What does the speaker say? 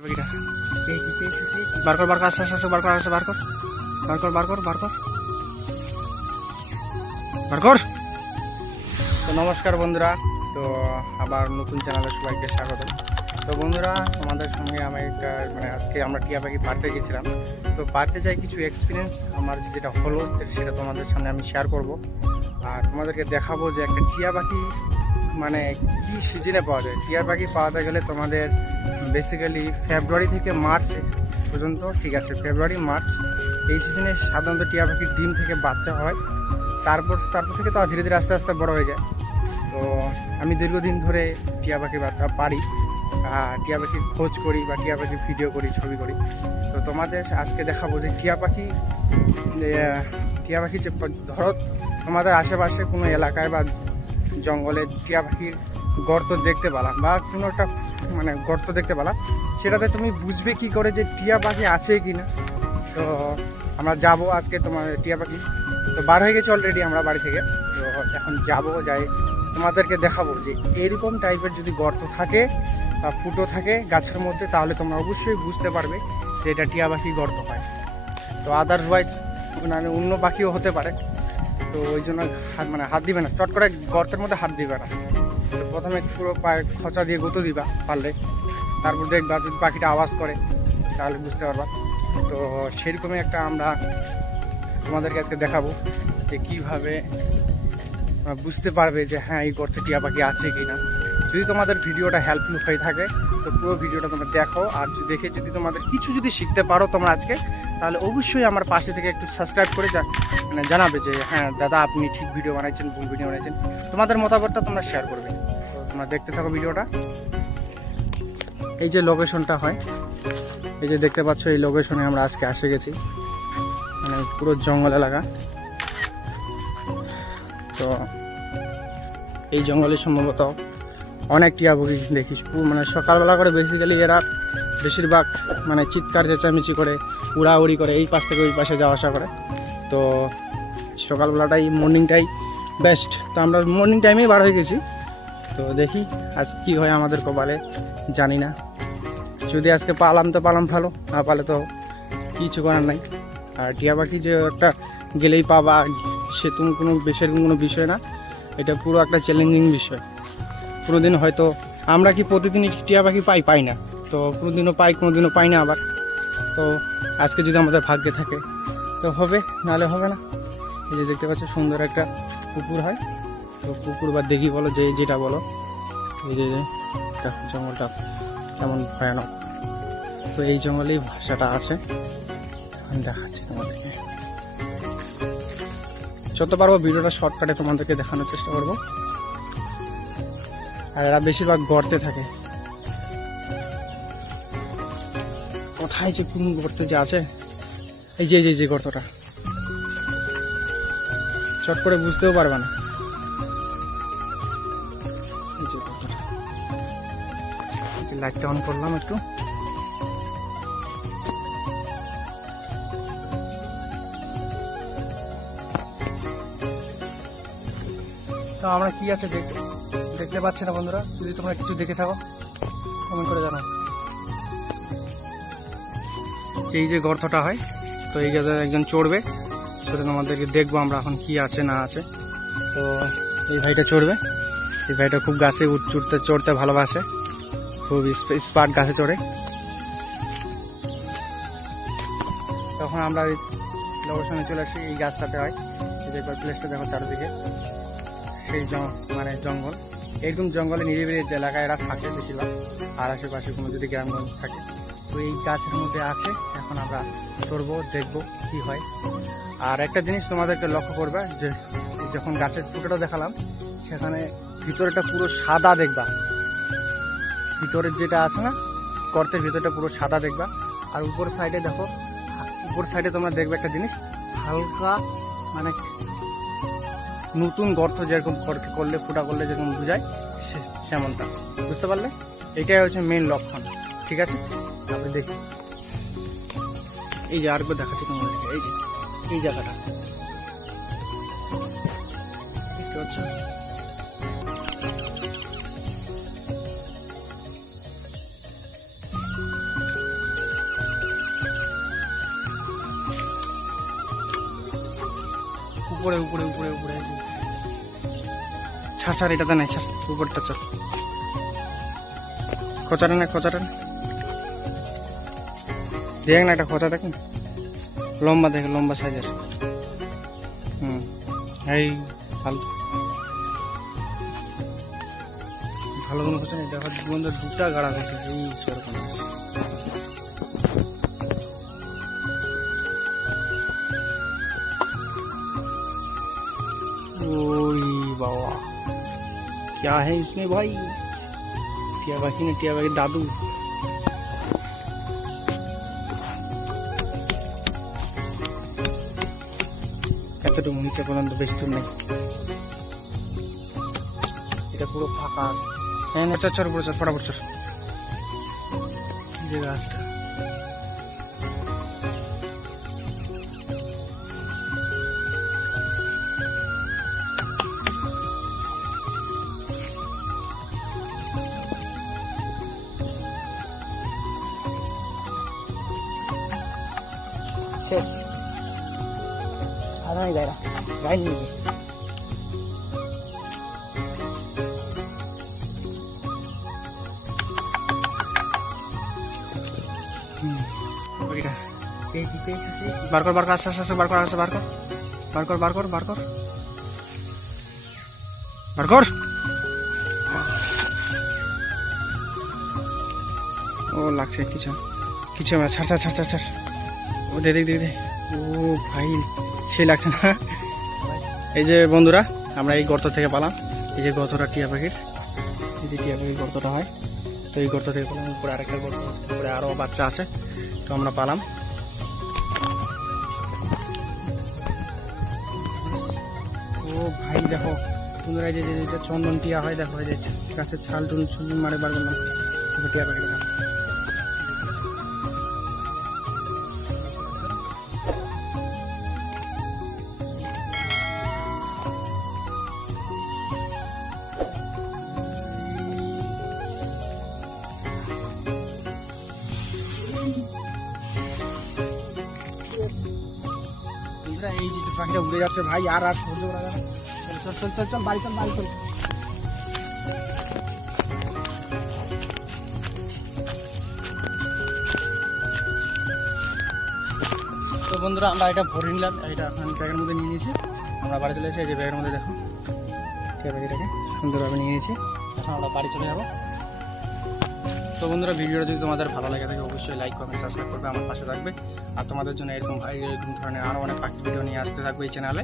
বার কর আস্তে আস্তে বার কর। তো নমস্কার বন্ধুরা, তো আবার নতুন চ্যানেলে সবাইকে স্বাগত। তো বন্ধুরা, তোমাদের সঙ্গে আমি একটা আজকে আমরা টিয়া পাখি পার্কে গেছিলাম। তো পার্কে যাই কিছু এক্সপিরিয়েন্স আমার যেটা হলো সেটা তোমাদের সামনে আমি শেয়ার করব। আর তোমাদেরকে দেখাবো যে একটা টিয়া পাখি কি সিজনে পাওয়া যায়। টিয়া পাখি পাওয়াতে গেলে তোমাদের বেসিক্যালি ফেব্রুয়ারি থেকে মার্চ পর্যন্ত, ঠিক আছে, ফেব্রুয়ারি মার্চ এই সিজনে সাধারণত টিয়া পাখির ডিম থেকে বাচ্চা হয়। তারপর থেকে তো ধীরে ধীরে আস্তে আস্তে বড় হয়ে যায়। তো আমি দীর্ঘদিন ধরে টিয়া পাখি বাচ্চা পারি, টিয়া পাখির খোঁজ করি বা টিয়া পাখির ভিডিও করি, ছবি করি। তো তোমাদের আজকে দেখাবো যে টিয়া পাখি যে ধরো তোমাদের আশেপাশে কোনো এলাকায় বা জঙ্গলে টিয়া পাখির গর্ত দেখতে পেলাম বা কোনো একটা গর্ত দেখতে পেলাম, সেটাতে তুমি বুঝবে কি করে যে টিয়া পাখি আছে কি না। তো আমরা যাব আজকে তোমার টিয়া পাখি তো বার হয়ে গেছে অলরেডি আমরা বাড়ি থেকে। তো এখন যাই তোমাদেরকে দেখাবো যে এরকম টাইপের যদি গর্ত থাকে বা ফুটো থাকে গাছের মধ্যে, তাহলে তোমরা অবশ্যই বুঝতে পারবে যে এটা টিয়া পাখি গর্ত হয়। তো আদারওয়াইজ অন্য পাখিও হতে পারে। তো ওই জন্য হাত দিবে না, চট করে গর্তের মধ্যে হাত দিবে না। তো প্রথমে পুরো পায়ে খোঁচা দিয়ে গুঁতো দিবা পারলে, তারপর দেখবা যদি পাখিটা আওয়াজ করে তাহলে বুঝতে পারবা। তো সেরকমই একটা আমরা তোমাদেরকে আজকে দেখাবো যে কীভাবে বুঝতে পারবে যে হ্যাঁ এই গর্তে টিয়া পাখি আছে কি না। যদি তোমাদের ভিডিওটা হেল্পফুল হয়ে থাকে তো পুরো ভিডিওটা তোমরা দেখো, আর দেখে যদি তোমাদের কিছু যদি শিখতে পারো তোমরা আজকে, তাহলে অবশ্যই আমার পাশে থেকে একটু সাবস্ক্রাইব করে জানাবে যে হ্যাঁ দাদা আপনি ঠিক ভিডিও বানাইছেন, ভুল ভিডিও বানাইছেন। তোমাদের মতামতটা তোমরা শেয়ার করবে। তো তোমরা দেখতে থাকো ভিডিওটা। এই যে লোকেশনটা হয়, এই যে দেখতে পাচ্ছ, এই লোকেশনে আমরা আজকে এসে গেছি। পুরো জঙ্গল এলাকা। তো এই জঙ্গলে সম্ভবত অনেক টিয়া পাখি দেখিস। সকালবেলা করে বেসিক্যালি এরা বেশিরভাগ চিৎকার চেঁচামেচি করে, উড়াউড়ি করে, এই পাশ থেকে ওই পাশে যাওয়া আসা করে। তো সকালবেলাটাই মর্নিংটাই বেস্ট। তো আমরা মর্নিং টাইমেই বার হয়ে গেছি। তো দেখি আজ কি হয় আমাদের কপালে, জানি না। যদি আজকে পালাম তো পালাম ভালো, না পালে তো কিছু করার নাই। আর টিয়া পাখি যে একটা গেলেই পাবা সে তুমি সেরকম কোনো বিষয় না। এটা পুরো একটা চ্যালেঞ্জিং বিষয়। কোনো দিন হয়তো আমরা কি প্রতিদিনই টিয়া পাখি পাই না, তো কোনো দিনও পাই, কোনো দিনও পাই না আবার। তো আজকে যদি আমাদের ভাগ্যে থাকে তো হবে, নাহলে হবে না। এই যে দেখতে পাচ্ছ সুন্দর একটা পুকুর হয়। তো পুকুর বা দিঘি বলো, যেটা বলো। এই যে জঙ্গলটা কেমন ভয়ানক। তো এই জঙ্গলেই ভাষাটা আছে, আমি দেখাচ্ছি তোমাদেরকে। যত পারবো ভিডিওটা শর্টকাটে তোমাদেরকে দেখানোর চেষ্টা করবো। আর এরা বেশিরভাগ গর্তে থাকে। কোথায় যে কোন গর্তে যে আছে, এই যে গর্তটা, চট করে বুঝতেও পারবে না। এই যে গর্তটা, লাইটটা অন করলাম একটু। তো আমরা কি আছে দেখতে পাচ্ছি না বন্ধুরা। যদি তোমরা কিছু দেখে থাকো কমেন্ট করে জানাও। এই যে গর্তটা হয়, তো এই জায়গায় একজন চড়বে, সেটা তোমাদেরকে দেখবো আমরা এখন কি আছে না আছে। তো এই ভাইটা চড়বে। এই ভাইটা খুব গাছে চড়তে ভালোবাসে, খুব স্পার্ট গাছে চড়ে। তখন আমরা এই লোকেশনে চলে আসি। এই গাছটাতে হয়, একবার প্লেসটা দেখো চারিদিকে, সেই জঙ্গল। এরকম জঙ্গলে নিরিবিলি এলাকায় এরা থাকে বেশিরভাগ। আর আশেপাশে কোনো যদি গ্রামগঞ্জ থাকে, তো এই গাছের মধ্যে আছে। এখন আমরা চড়বো, দেখবো কি হয়। আর একটা জিনিস তোমাদেরকে লক্ষ্য করবে যে যখন গাছের ফুটোটা দেখালাম, সেখানে ভিতরেটা পুরো সাদা দেখবা। ভিতরের যেটা আছে না, গর্তের ভিতরটা পুরো সাদা দেখবা। আর উপর সাইডে দেখো, উপর সাইডে তোমরা দেখবে একটা জিনিস, হালকা নতুন গর্ত যেরকম করলে ফুটা করলে যেরকম বোঝায় সেমনটা, বুঝতে পারলে? এটাই হচ্ছে মেন লক্ষণ। ঠিক আছে, আপনি দেখি। এই যে আরেকবার দেখাচ্ছি তোমাদেরকে, এই জায়গাটা দেখতে পাচ্ছ। ছাড় ছাড়, এটাতে নাই, ছাড় উপরটা চল। খোঁচাটা না, খোঁচাটা না, দেখ না একটা খোঁচা দেখুন, লম্বা দেখে, লম্বা সাইজের। এই ভালো ভালো কোনো খোঁচা নেই, দেখো বন্ধু দুটা গাড়া খোঁচা এই সেরকম। ओई बाबा क्या है इसमें भाई, टिया पाखी ने टिया पाखी दादू। এতটুকু নিচে পর্যন্ত বেশি দূর নেই, এটা পুরো ফাঁকা। হ্যাঁ না, চর পুরো চর, ফটাফট চর। যে গাছটা শেষ, আর নাই গায়রা গাই নিয়ে বার কর, বার কর, আস্তে আস্তে বার কর, আস্তে বার কর, বার কর, বার কর, বার কর, বার কর। ও লাগছে কিছু কিছু, ছাড় ছাড় ছাড় ছাড় ছাড়, ও দে দেখ দেখ দে। ও ভাই সেই লাগছে না। এই যে বন্ধুরা, আমরা এই গর্ত থেকে পালাম, এই যে গর্তটা টিয়া পাখির, এই যে টিয়া পাখির গর্তটা হয়, তো এই গর্ত থেকে পালাম। উপরে আরেকটা গর্ত, উপরে আরও বাচ্চা আছে, তো আমরা পালাম। ও ভাই দেখো বন্ধুরা, এই যে চন্দন টিয়া হয়, দেখো এই যে গাছের ছাল টুল চুল মারে বার করলাম, টিয়া পাখি দেখো। এই যে পাখিটা উড়ে যাচ্ছে ভাই, আর আর সহ্য করা যাবে না। চল চল চল চল, বাড়ি চল, বাড়ি চল। তো বন্ধুরা, আমরা এটা ভরে নিলাম, এটা এখন ব্যাগের মধ্যে নিয়ে নিয়েছি, আমরা বাড়ি চলে এসেছি। এই যে ব্যাগের মধ্যে দেখো টিয়া পাখিটাকে সুন্দরভাবে নিয়ে নিয়েছি, এখন আমরা বাড়ি চলে যাবো। তো বন্ধুরা, ভিডিওটা যদি তোমাদের ভালো লাগে থাকে অবশ্যই লাইক কমেন্ট সাবস্ক্রাইব করবে, আমার পাশে থাকবে। আর তোমাদের জন্য এরকম ধরনের আরও অনেক পাখি ভিডিও নিয়ে আসতে থাকবে এই চ্যানেলে।